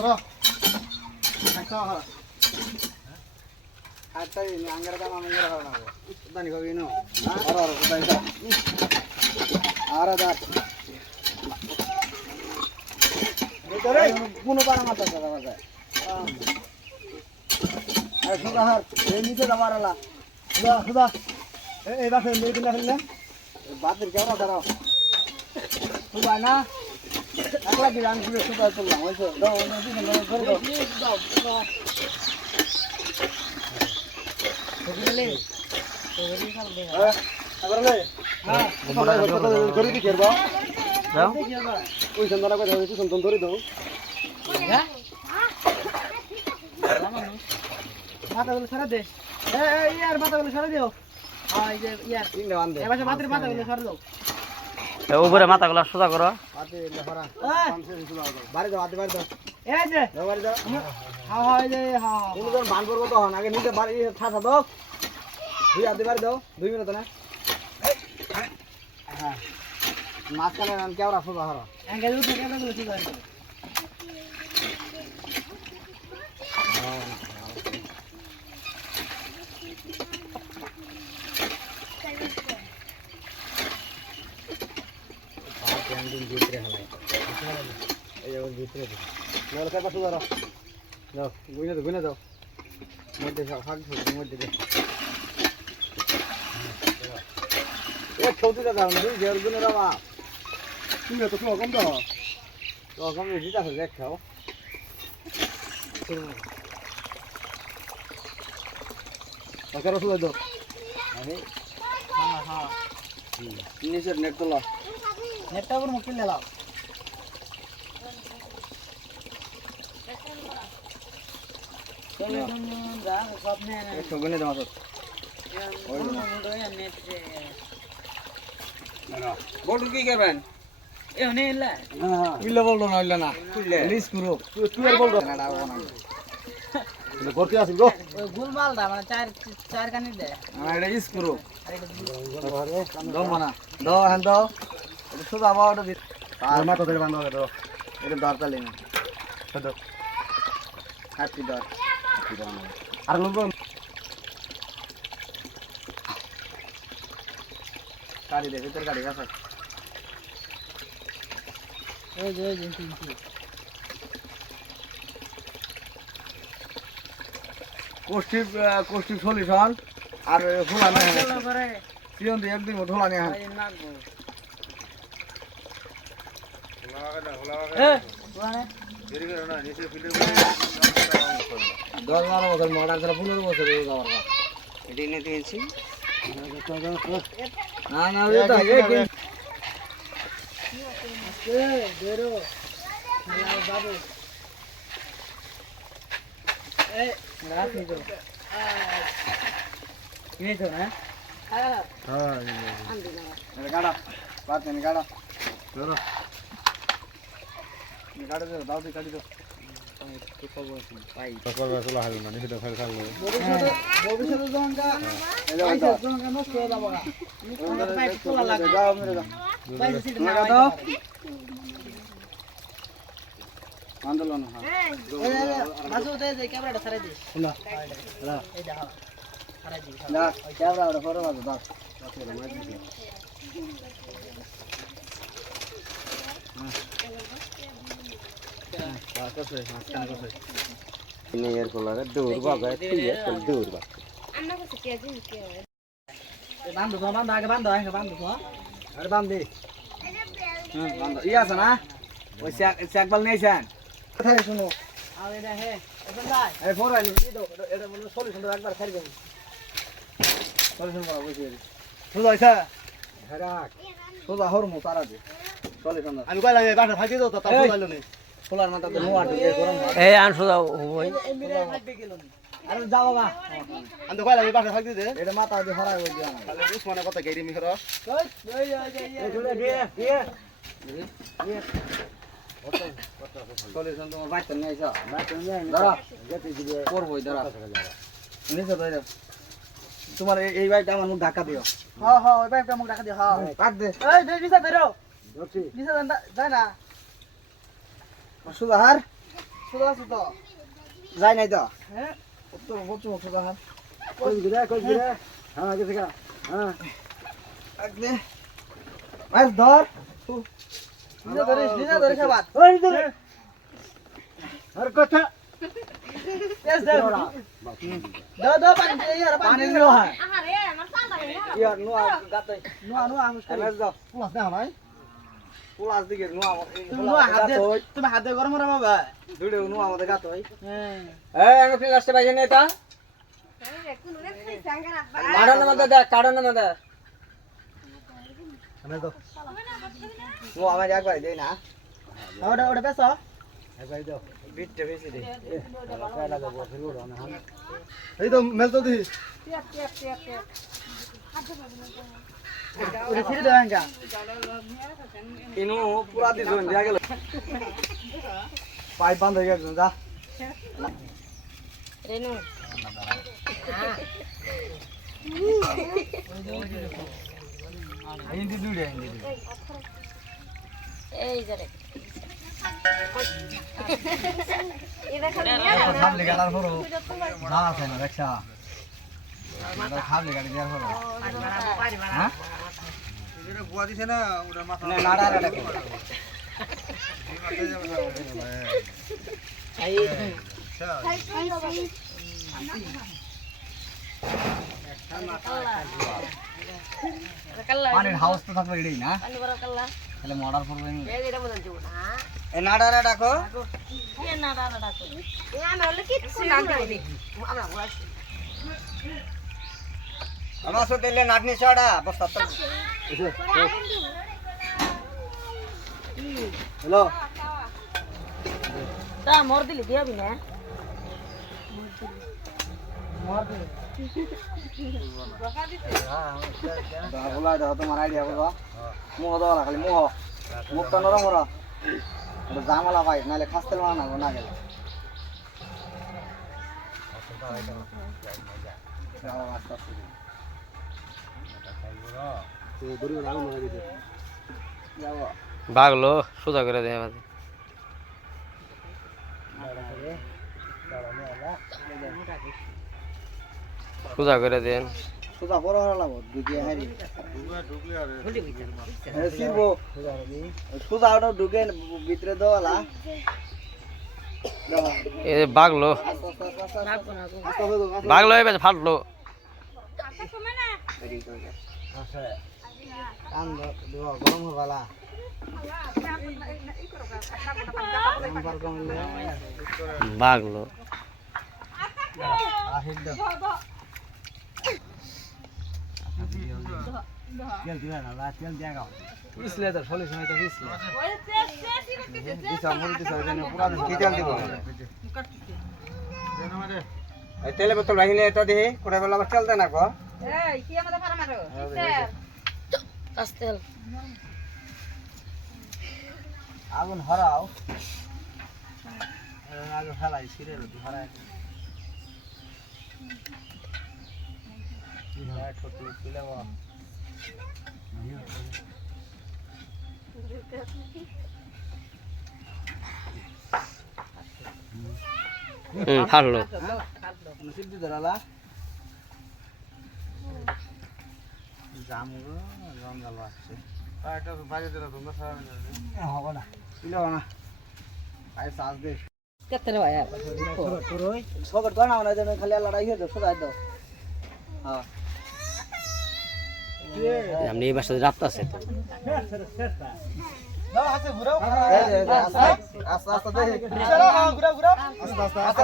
ধরো একটা হরা আটটা দিন আঙ্গার কাম আমি করে হরা নাও দানি খাবি নো আর আর দাই দা আর দাঁত কোনো পারা মাথা দাদা বাজা আর সুদা হার এই নিচে দাবার আলা সুদা সুদা এই বাসে মেয়ে দিলা ফেললে বাতের কেমন দাঁড়াও সুদা না? একলা কি আমি শুয়ে সুদা চললাম হয়েছে দাও। ধরে দাও ধরে দি কেরবা যাও ওই সন্ধানা কথা তুই সন্তান ধরে দাও মাথাগুলো সারা দে এ ইয়ার মাথাগুলো সারা দিও হ্যাঁ যে ইয়ার। তিনটা বান্ধে এবার মাথার মাথাগুলো সারা দাও। উপরে মাথাগুলো সোজা করো। মাঝখানে লেখরা এই, বাড়ি দাও হাতে বাড়ি দাও এই যে দাও বাড়ি দাও হ্যাঁ হ্যাঁ এই যে হ্যাঁ হ্যাঁ তুমি যখন বান করব তখন আগে নিচে বাড়ি ঠাসা দাও দুই হাতে বাড়ি দাও দুই মিনিট না হ্যাঁ মাঝখানে আমি কেমন সোজা হারা অ্যাঙ্গেল উঠে ক্যামেরাগুলো ঠিক আছে ভিতরে হেলাই এই ওর ভিতরে কাটা সোজা রাও দাও গুইনা দাও গুইনা দাও। মধ্যে সব ফাঁক ফুক মধ্যে দে এ ছৌতি দাদা দুই ঘের গুনে রাবা তুমি তো কম দাও। তো কম বেশি আছে দেখ খাও। কাকার সোজা দাও। আরে হ্যাঁ হ্যাঁ। নিচের নেট তোলা। নেটটা উপর মুখ কিনে লাও সব নেই না একশো গুনে দাও বলু কি করবেন এমনি এলা ইল্লে বলল না ইল্লে না লিস করো তুই তুই আর বলব না ডাবো না এটা করতে আসিস গো গুলমালটা মানে চার চার কানি দে আমার এটা ইস করো দাও মানা দাও হ্যাঁ দাও শুধু আমার ওটা দিস আর মাথা ধরে বান্ধা এটা দর তালে দাও হাতি দর আর লোক গাড়ি দে ভিতর গাড়ি গাছ ওই যে ওই যে তিনটি কোষ্ঠী কোষ্ঠী সলিউশন আর পিয়ন দিয়ে একদিন ওই নাগবো দশ বারো বছর মডার করে পনেরো বছর হয়ে যাওয়ার। এটি নিয়ে দিয়েছি না না ওই তো আগে বেরো বাবু এই রাখি তো কিনেছো না আ এটা গাড়া ধরো দাও দাও দি গাড়ি দাও হয়ে মেরে মেরে আন্দোলন হ্যাঁ দিস দিস ক্যামেরা ফটো দাও নেয়ের কোলারে দূর বাবা দূর বা বান্ধব বান্ধব আগে বান্ধব আগে বান্ধব আরে বান্ধি বান্ধ ই আছে না ওই চাকবাল নিয়েছেন কোথায় শুনো আর এটা হে এখন যাই এই ফোর আইনি এটা- এটা বলে সলিউশন দাও একবার খাই দেবো সলিউশন করা বসে সোজা হইছে হ্যাঁ আমি কইলাম এই ফাঁকি দাও তা এই। বলাইলো নি দিয়ে দিয়ে। এই আন সোজা ওই এই মিরে ফাইতে গেল আরে যাও বাবা আমি তো কইলাম এই বাসা ফাঁকি দে এটা মাথা দিয়ে হরাই হই দিয়া। তাহলে উসমানের কথা গেরি মিহর ওই ওই ওই এই শুনে দিয়ে দিয়ে সলিউশন তোমার বাইতে নিয়ে আইছো বাইতে নিয়ে আইনি দাঁড়া যেতে দিবে করবই দাঁড়া। নিচে ধরে। তোমার এই- এই বাইকটা আমার মুখ ধাক্কা দিও। হ্যাঁ হ্যাঁ ওই পাইপটা মুখ রাখা দিও হ্যাঁ। কাট দে। এই দে নিচে ধরো। ধরছি। নিচে যায় না। সুধার সুদা সুদা যাই নাই তো। হ্যাঁ তো বলছো সুদা হার কই গিরে কই গিরে? হ্যাঁ গেছে গা হ্যাঁ। একদে মাছ ধর। নিজে ধরিস নিজে ধরিস আবার। ওই ধরে। আর কথা। পেস ধর। দাও দাও পানি দে ইয়ার পানি পানি দিও হ্যাঁ আহারে আমার পান্তা গেল ইয়ার নুয়া গাতে নুয়া নুয়া আমি এমএস দাও পুলাস না দিকে নুয়া তুমি নুয়া হাত দে তুমি হাত গরম গরম বাবা দুড়ে নুয়া আমাদের গাতে হ্যাঁ। এই আমি বাইজে নে এটা? রে কারণ দেখ কারণ এমএস দাও ও আমার একবার দেই না। ওটা ওটা পেছ একবার দাও। বিটটা বেশি দে কালা দাও ফির উড়ো না এই তো মেল তো দিস। টেপ টেপ টেপ টেপ ওটা ছিড়ে দাও আঙ্কা ইনু পুরা দিছ দিয়া গেল। পাইপ বন্ধ হয়ে গেছে যা। রেনু। হিন্দি দুড়ে হিন্দি এই জরে এটা খাবলে গালার পরও না আছে না দেখছা। খাবলে গাড়ি দেওয়ার পরও। পানির হাউস তো থাকবে এটাই না তাহলে দিব না এ নাড়া নাড়া ডাকো এ না? না না এ আমি হলে কি না দিবি আমরা আমার সাথে নাটনি ছড়া বস্তা হ্যালো তা মর দিলি দিয়াবি না বলা দাও তোমার আইডিয়া বলো। মুহ দাও খালি মুহ। মুখটা নরম এটা জামালা পাই নাহলে খাস্তে না না গেলে। আস্তে আস্তে। যাব। বাগলো সোজা করে দেয় আমাদের। সোজা করে দেন। সোজা বড় হারি। সোজা ওটা ঢুকে ভিতরে দেওয়ালা। এ বাগলো বাগলো এবার ফাটলো। আস্তে। কান দাও, গরম হবালা বাগলো। তেল দিবা না লা, তেল দিয়া গাও পিছলে তো সলি সময় তো পিছলে। দিছা মুড়ি দিছা এখানে পুরা কি তেল দিব? তেলে বোতল ভাঙিলে এটা দিহি কোড়া বেলা আবার তেল দেয় না গো। এই কি আমাদের ফারা মারো? কাস্তেল আগুন হরাও। আগে ফেলাই ছিঁড়ে রুটি হরাই ঠোঁটি তুলে হুম ফাটলো সিদ্ধি ধরালা? জামু গো জঙ্গল আসছে এটা বাইরে দিলা তোমরা সারা হবে না। তুলে না। আই সাজ দে। কেতরে ভাই সবট বানাও না যেন খালি লড়াই হয়ে দাও হ্যাঁ আপনি এই বাসাতে রাখতেছে তো দাও। হাতে ঘুরাও এই যে, এই যে, আস্তে আস্তে আস্তে দেখি চলো হ্যাঁ ঘুরাও ঘুরাও আস্তে আস্তে আস্তে ঠাইছো না ঠাইছো না আইছো না হ্যাঁ আস্তে আস্তে ঘুরে ঘুরে ঘুরে তো ঘুরে ঘুরে আস্তে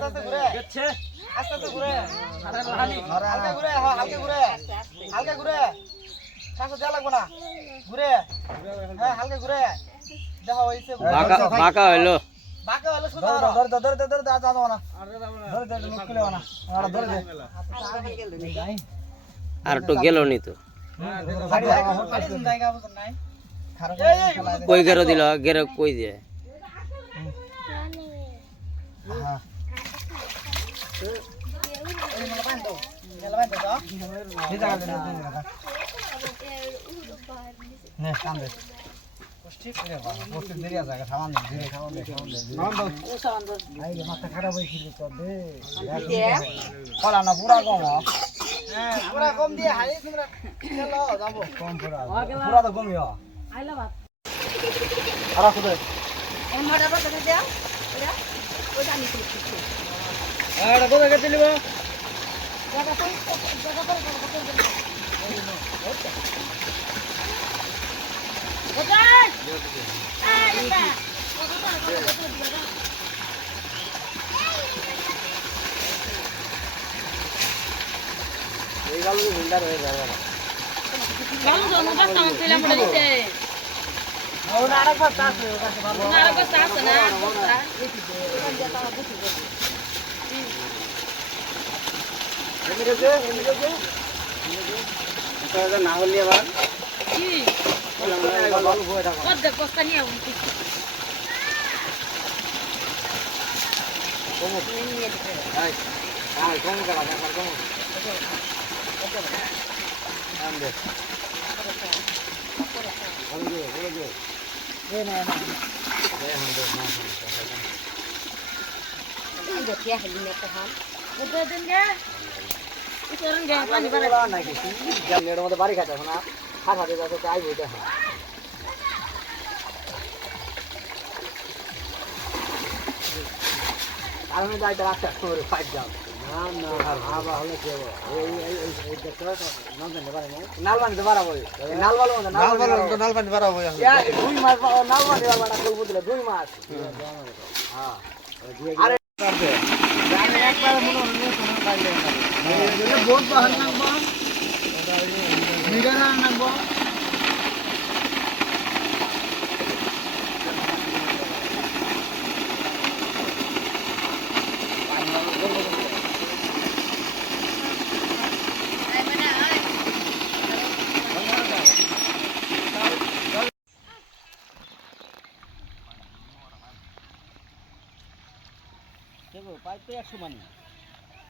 আস্তে ঘুরে আস্তে আস্তে ঘুরে হালকা ঘুরে হ্যাঁ হালকা ঘুরে হালকা ঘুরে শ্বাস দেওয়া লাগবে না ঘুরে হ্যাঁ হালকা ঘুরে দেখো হইছে বাঁকা হইল বাঁকা হলে শুধু ধর ধর ধর ধর ধর ধর যা যাও না ধর ধর মুখ খুলে না আর ধর দে আর একটু গেল নি তো কই গেরো দিল? গেরো কই দিয়ে? হ্যাঁ মাথা খারাপ তো দে দেখ কলা না পুরা কম পুরা কম দিয়ে হাই তোমরা চলো যাব কম পুরা পুরা তো কমই হ আইলা বাত আর আসলে এম মারা বাত দে দাও ওই জানি কি আর কোথা গেছে লিব জায়গা কই জায়গা করে জায়গা করে ওটাই আরে বা এই গালো ভিন্ডার হয়ে যাবে ভালো জন্য বাস্তা মন পেলাম বলে দিতে ওটা আরেকবার চাষ হয়ে গেছে ভালো না হলে আবার কি ভালো থাকো কত বস্তা নিয়ে আউন কি এই হ্যাঁ কম করা কম কম বাড়ি খাতে না হাত হাতে যাচ্ছে তাই বইতে হয় আর আমি করে ফাইট যাও না না আবার ইয়া হ্যাঁ মনে বহুত বাহার নাকবো নিগারা নাকবো পাইপ তো একশো মানে